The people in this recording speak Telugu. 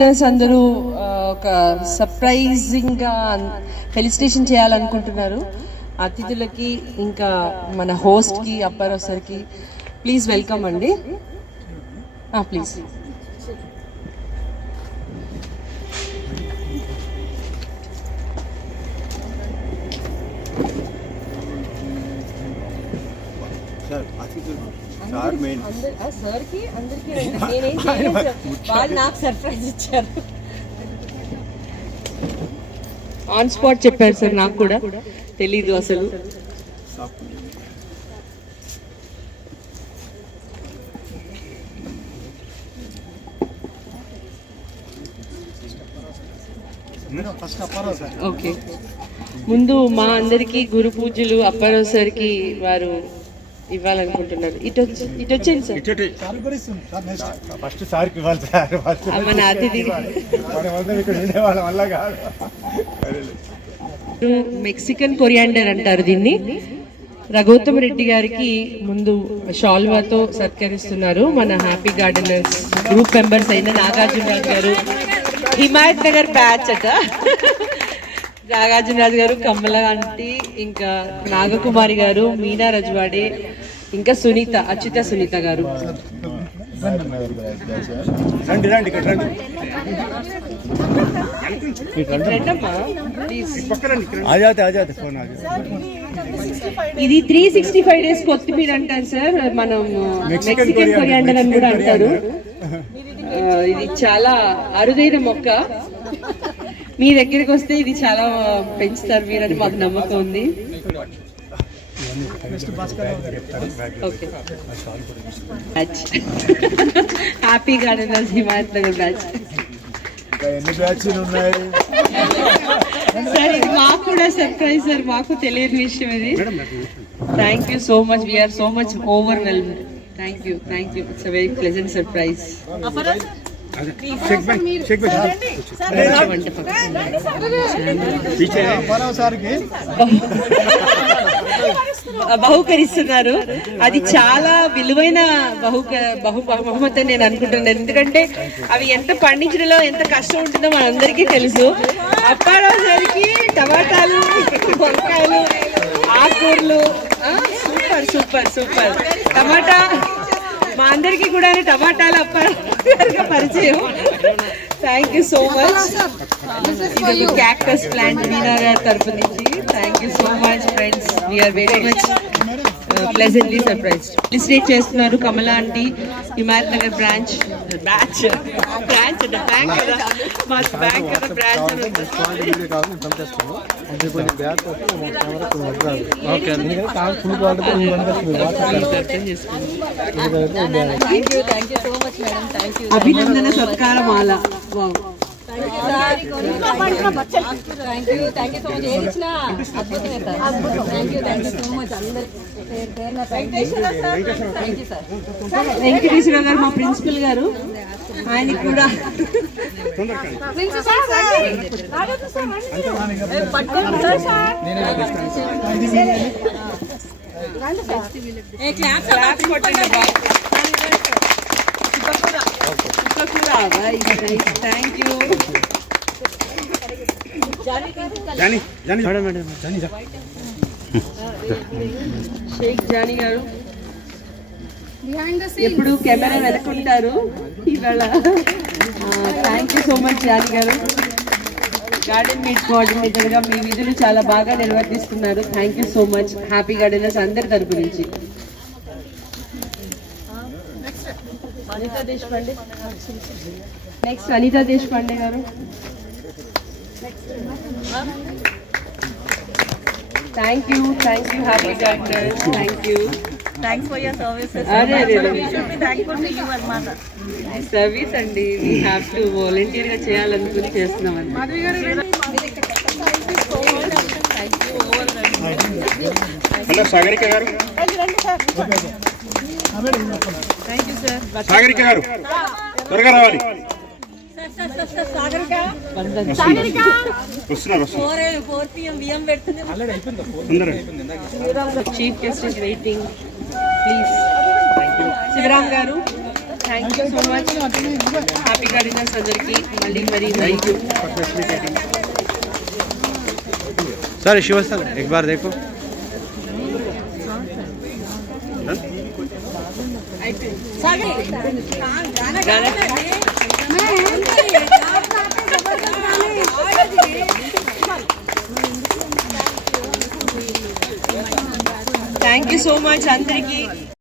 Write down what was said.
అందరూ ఒక సర్ప్రైజింగ్ గా ఫెలిసిటేషన్ చేయాలనుకుంటున్నారు అతిథులకి ఇంకా మన హోస్ట్ కి అప్పారావు సార్ కి ప్లీజ్ వెల్కమ్ అండి ప్లీజ్ సార్ కి అందరికి వాళ్ళు నాకు సర్ప్రైజ్ ఇచ్చారు ఆన్ స్పాట్ చెప్పారు సార్ నాకు కూడా తెలీదు అసలు ఓకే ముందు మా అందరికి గురు పూజలు అప్పారావు సార్ కి వారు ఇవ్వాలనుకుంటున్నారు ఇటు వచ్చేయండి సార్ ఫస్ట్ సార్కి ఇవ్వాలి సార్ మన అతిథి మెక్సికన్ కొరియాండర్ అంటారు దీన్ని రఘోత్తమ రెడ్డి గారికి ముందు షాల్వాతో సత్కరిస్తున్నారు మన హ్యాపీ గార్డెనర్స్ గ్రూప్ మెంబర్స్ అయిన నాగార్జునరాజు గారు హిమాయత్ నగర్ బ్యాచ్ అట నాగార్జునరాజు గారు కమల ఆంటీ ఇంకా నాగకుమారి గారు మీనా రజవాడే ఇంకా సునీత అచ్యుత సునీత గారు ఇది 365 డేస్ కొత్తిమీర అంటారు సార్ మనం మెక్సికన్ కొరియాండర్ అని కూడా అంటారు ఇది చాలా అరుదైన మొక్క మీ దగ్గరికి వస్తే ఇది చాలా పెంచుతారు మీరని మాకు నమ్మకం ఉంది happy gardeners Himayat Nagar batch sir ఇది మాకు కూడా సర్ప్రైజ్ సార్ మాకు తెలియని విషయం ఇది thank you so much we're so much overwhelmed thank you it's a very pleasant surprise బహుకరిస్తున్నారు అది చాలా విలువైన బహుమతి నేను అనుకుంటున్నాను ఎందుకంటే అవి ఎంత పండించడంలో ఎంత కష్టం ఉంటుందో మనందరికీ తెలుసు అప్పారావు గారికి టమాటాలు వంకాయలు ఆకుకూరలు సూపర్ సూపర్ సూపర్ టమాటా మా అందరికి కూడా టమాటాలు అప్పారావు పరిచయం థ్యాంక్ యూ సో మచ్ ఇది క్యాక్టస్ ప్లాంట్ మీనా గారి తరపు నుంచి thank you so much friends we're very much pleasantly surprised felicitate చేస్తున్నారు Kamala aunty Himayat Nagar branch bank అభినందన సత్కారమాల వెంకటేశ్వర గారు మా ప్రిన్సిపల్ గారు ఆయన కూడా థ్యాంక్ యూ షేక్ జానీ గారు ఎప్పుడు కెమెరా వెనుకుంటారు ఇవాళ thank you so much Johnny గారు గార్డెన్ మీట్ కోఆర్డినేటర్ గా మీ విధులు చాలా బాగా నిర్వర్తిస్తున్నారు thank you so much happy gardeners అందరి తరపు నుంచి నెక్స్ట్ అనితా దేశపాండే గారు thank you happy gardeners thank you Thanks for your services. We should be thankful to you, Armana. Service అండి వీ హ్యావ్ టు వాలంటీర్ గా చేయాలనుకుని చేస్తున్నామండి హలో సాగరిక గారు Thank you, sir. Sagarika garu త్వరగా రావాలి chief guest is waiting please Shivaram garu thank you so much. హ్యాపీగా డిన్నర్స్ అందరికి మళ్ళీ మరి thank you for facilitating. Sir Shiv sir एक बार देखो. థ్యాంక్ యూ సో మచ్ అందరికి.